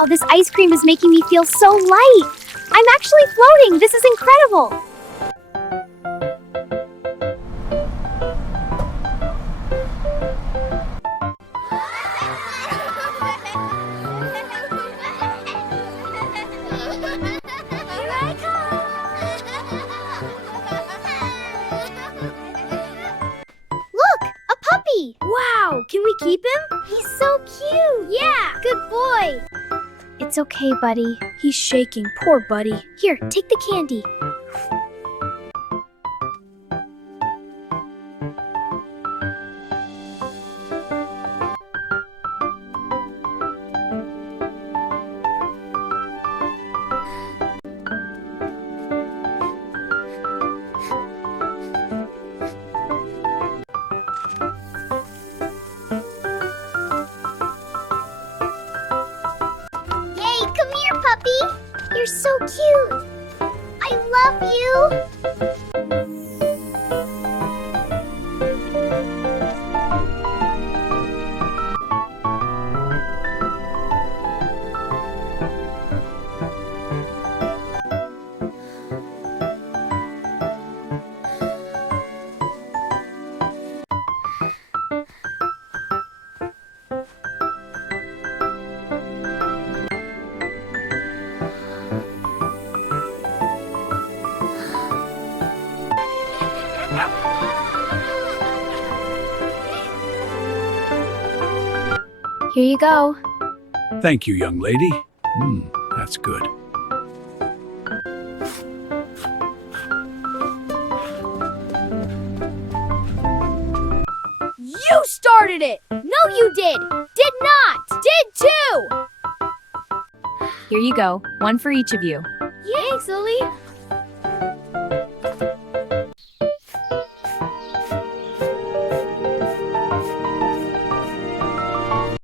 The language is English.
Wow, this ice cream is making me feel so light. I'm actually floating. This is incredible. Look, a puppy. Wow, can we keep him? He's so cute. Yeah. Good boy. It's okay, buddy. He's shaking, poor buddy. Here, take the candy. Yay, come here, puppy. You're so cute. I love you. Here you go. Thank you, young lady. That's good. You started it! No, you did. Did not. Did too! Here you go, one for each of you. Thanks, Lily.